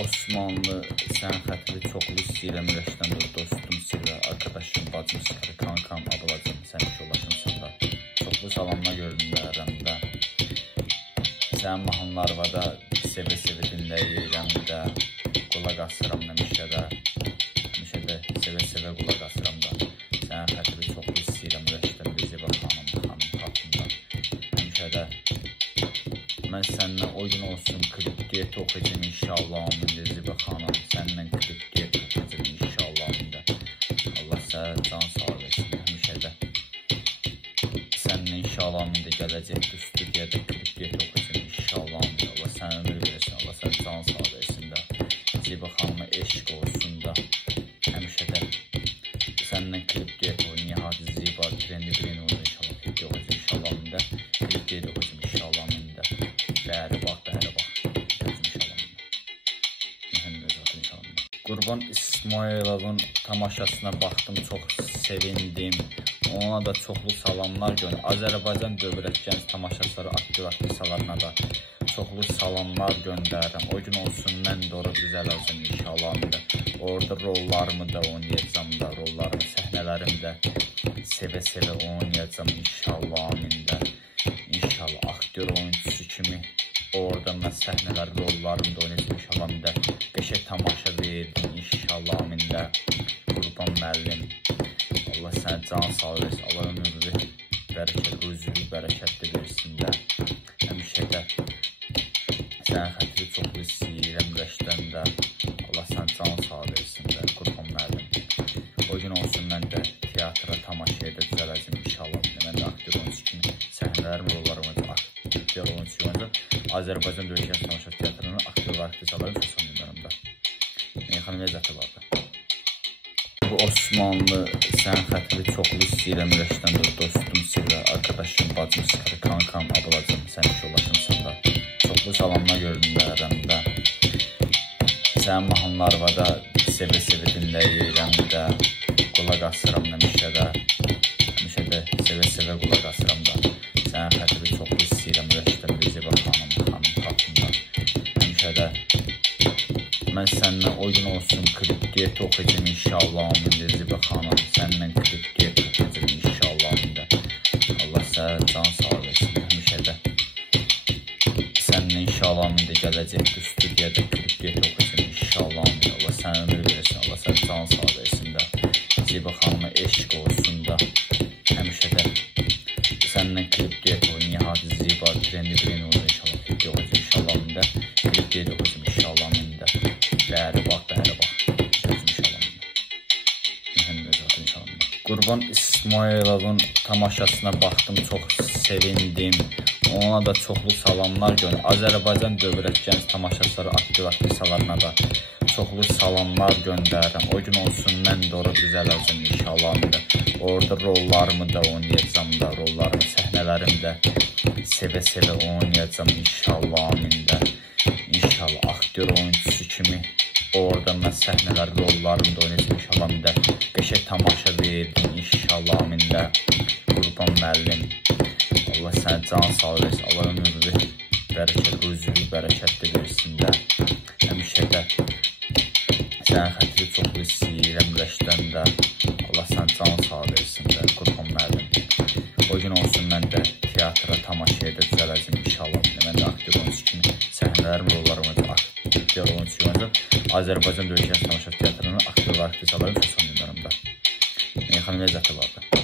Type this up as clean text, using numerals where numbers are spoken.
Osmanlı sən xətri çoxlu istəyirəm ürəkdən dostum Silvə, arkadaşım, bacım Sıxarı, kankam, ablacım, sən ki ulaşımsan da. Çoxlu salamla görünürəm də. Sənin mahnılarına da sevə-sevə dinləyirəm də. Qulaq asıram həmişə də. Həmişə də sevə-sevə qulaq asıram da. Sənin xətri çoxlu istəyirəm ürəkdən Zibə xanım haqqında. Həmişə də mən səninlə o gün olsun klip diyet oxuyacam inşallah amində Zibə xanım. Səninlə klip diyet oxuyacam inşallah amində. Allah sənə can sağ versin həmişə də. Səninlə inşallah amində gələcəkdə studiyada klip diyet oxuyacam inşallah amində. Allah sənə ömür versin, Allah sənə can sağ versin də. Zibə xanıma eşq olsun da. Həmişə də səninlə klip diyet oxuyacam. Nihat Zibə trendi birini olur inşallah. Klip diyet oxuyacam inşallah amində. Klip diyet oxuyacam inşallah amində. Bəri bax, bəri bax. Qurban İsmayılovun tamaşasına baxdım, çox sevindim. Ona da çoxlu salamlar göndərim. Azərbaycan dövrət gənc tamaşaçıları, aktivisalarına da çoxlu salamlar göndərirəm. O gün olsun mən də ora düzələcəm inşallah. Orada rollarımı da oynayacam da, rollarımı, səhnələrimi də sevə-sevə oynayacam inşallah amində. İnşallah aktyor oyuncusu kimi orada mən səhnələr, rollarımı da oynayacam inşallah amində. Qəşəng tamaşa verdim inşallah amində. Qurban müəllim, Allah sənə can sağ versin, Allah ömürlü, bərəkət, özürlü, bərəkətli versin də. Həmişə də sənin xətri çoxlu istəyirəm ürəkdən də. Allah sənə can sağ versin də, Qurban müəllim. O gün olsun mən də teatra, tamaşaya da düzələcəm inşallah. Mən də aktyor oyuncusu kimi səhnələrim, rollarımı da aktyor oyuncusu oynayacam. Azərbaycan Dövlət Tamaşa Teatrının aktyor aktrisalarını çox sanırım da. Meyxanə ləzzəti vardı. Bu Osmanlı sən xətri çoxlu istəyirəm ürəkdən dostum Silvə, arkadaşım, bacım Sıxarı, kankam, ablacım, sən ki ulaşımsan da. Çoxlu salamla görünürəm də. Sənin mahnılarına da sevə-sevə dinləyirəm də. Qulaq asıram həmişə də. Həmişə də sevə-sevə qulaq asıram da. Sənin xətri çoxlu istəyirəm ürəkdən Zibə xanım haqqında. Həmişə də mən səninlə o gün olsun klip diyet oxuyacam inşallah amində Zibə xanım. Səninlə klip diyet oxuyacam inşallah amində. Allah sənə can sağ versin həmişə də. Səninlə inşallah amində gələcəkdə studiyada klip diyet oxuyacam inşallah amində. Allah sənə ömür versin, Allah sənə can sağ versin də. Zibə xanıma eşq olsun da. Həmişə də səninlə klip diyet oxuyacam. Nihat Zibə trendi birini olur inşallah. Klip diyet oxuyacam inşallah amində. Klip diyet oxuyacam inşallah amində. Bəri bax, bəri bax. Qurban İsmayılovun tamaşasına baxdım, çox sevindim. Ona da çoxlu salamlar göndərim. Azərbaycan dövrət gənc tamaşaçıları, aktivisalarına da çoxlu salamlar göndərirəm. O gün olsun mən də ora düzələcəm inşallah. Orada rollarımı da oynayacam da, rollarımı, səhnələrimi də sevə-sevə oynayacam inşallah amində. İnşallah aktyor oyuncusu kimi orada mən səhnələr, rollarımı da oynayacam inşallah amində. Qəşəng tamaşa verdim inşallah amində. Qurban müəllim, Allah sənə can sağ versin, Allah ömürlü, bərəkət, özürlü, bərəkətli versin də. Həmişə də sənin xətri çoxlu istəyirəm ürəkdən də. Allah sənə can sağ versin də, Qurban müəllim. O gün olsun mən də teatra, tamaşaya da düzələcəm inşallah. Mən də aktyor oyuncusu kimi səhnələrim, rollarımı da aktyor oyuncusu oynayacam. Azərbaycan Dövlət Tamaşa Teatrının aktyor aktrisalarını çox sanırım da. Meyxanə ləzzəti vardı.